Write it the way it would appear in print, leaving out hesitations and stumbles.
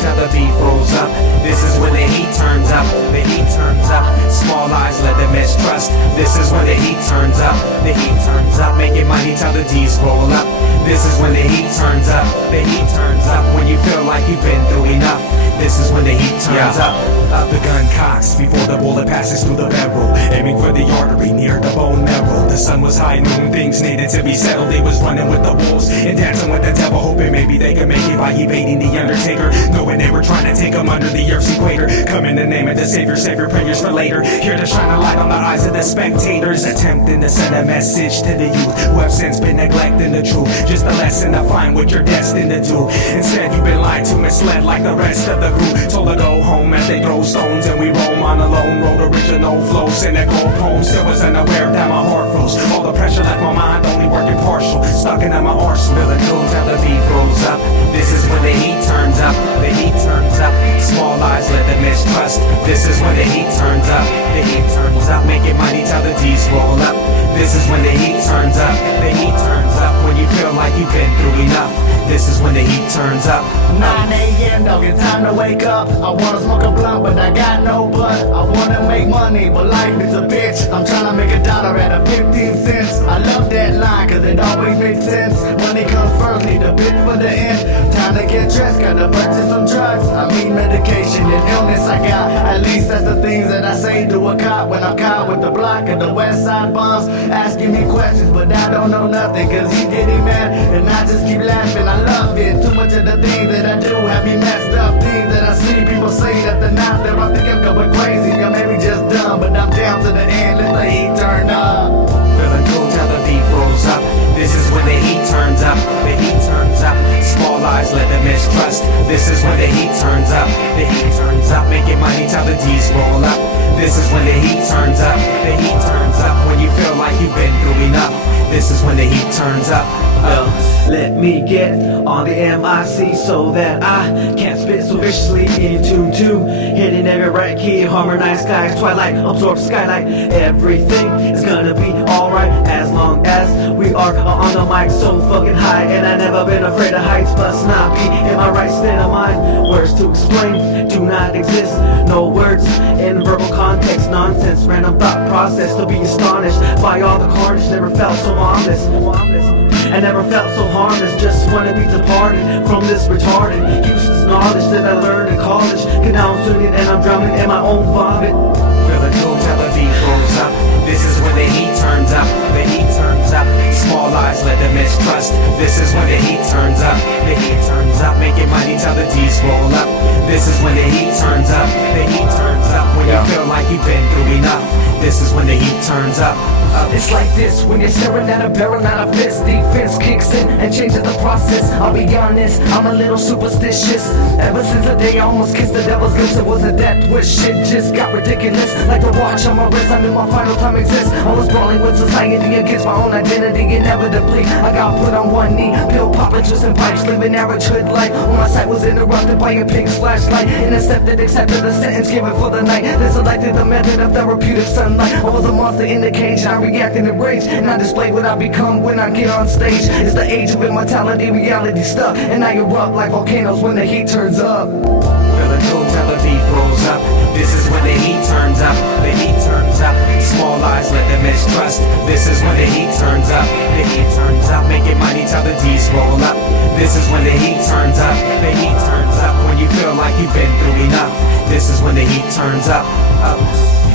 till the beat rolls up. This is when the heat turns up. The heat turns up. Small eyes let the mistrust. This is when the heat turns up. The heat turns up. Making money till the D's roll up. This is when the heat turns up. The heat turns up when you feel like you've been through enough. This is when the heat turns up. The gun cocks before the bullet passes through the barrel, aiming for the artery near the bone marrow. The sun was high noon, things needed to be settled. He was running with the wolves and dancing with the devil, hoping maybe they could make it by evading the Undertaker, knowing they were trying to take him under the earth's equator. Come in the name of the Savior, save your prayers for later. Here to shine a light on the eyes of the spectators, attempting to send a message to the youth who have since been neglecting the truth. Just a lesson to find what you're destined to do. Instead you've been lied to, misled like the rest of the group. Told to go home as they throw stones and we roam on a lone road. Original flow, cynical poems. Still was unaware that my heart froze. All the pressure left my mind only working partial. Stuck in my arsenal, feeling cool till the beat rolls up. This is when the heat turns up. The heat turns up. Small eyes let the mistrust. This is when the heat turns up. The heat turns up. Making money till the D's roll up. This is when the heat turns up. The heat turns up when you feel like you've been through enough. This is when the heat turns up. 9 a.m. dog, it's time to wake up. I wanna smoke a blunt, but I got no blunt. I wanna make money, but life is a bitch. I'm trying to make $1 out of 15 cents. I love that line, cause it always makes sense. Money comes first, need a bit for the end. Time to get dressed, gotta purchase some drugs. I mean medication and illness I got. At least that's the things that I say to a cop when I'm caught with the block of the West Side bombs. Asking me questions, but I don't know nothing, cause he getting mad and I just keep laughing. I love it, too much of the things that I do have me messed up. Things that I see people say that they're not there. I think I'm going crazy, or maybe just dumb, but I'm down to the end, let the heat turn up. Feeling cool till the beat rolls up. This is when the heat turns up. The heat turns up. Small eyes let the mistrust. This is when the heat turns up. The heat turns up. Making money till the D's roll up. This is when the heat turns up. The heat turns up when you feel like you've been through enough. This is when the heat turns up. Let me get on the MIC so that I can't spit so viciously in tune two. Hitting every right key, harmonize skies, twilight, absorb skylight. Everything is gonna be alright as long as we are on the mic so fucking high. And I never been afraid of heights, must not be in my right state of mind. Words to explain do not exist. No words in verbal context, nonsense, random thought process. To be astonished by all the carnage, never felt so ominous. I never felt so harmless, just wanna be departed from this retarded, useless knowledge that I learned in college. Cause now I'm swimming and I'm drowning in my own vomit. Feeling cool till the beat rolls up. This is when the heat turns up. The heat turns up. Small eyes let the mistrust. This is when the heat turns up. The heat turns up. Making money till the D's roll up. This is when the heat turns up. The heat turns up when you feel like you've been through enough. This is when the heat turns up. It's like this when you're staring at a barrel, not a fist. Defense kicks in and changes the process. I'll be honest, I'm a little superstitious. Ever since the day I almost kissed the devil's lips, it was a death wish. Shit just got ridiculous. Like the watch on my wrist, I knew my final time exists. I was brawling with society against my own identity. Inevitably, I got put on one knee. Pill popping, twisting pipes, living average hood life. When my sight was interrupted by a pig's flashlight. Intercepted, accepted the sentence given for the night. Then selected the method of therapeutic sunlight. I was a monster in the cage, I reacted in rage, and I display what I become when I get on stage. It's the age of immortality, reality stuff, and I erupt like volcanoes when the heat turns up. Feeling cool till the beat rolls up. This is when the heat turns up. The heat turns up. Small eyes let the mistrust. This is when the heat turns up. The heat turns up. Making money till the D's roll up. This is when the heat turns up. The heat turns up when you feel like you've been through enough. This is when the heat turns up.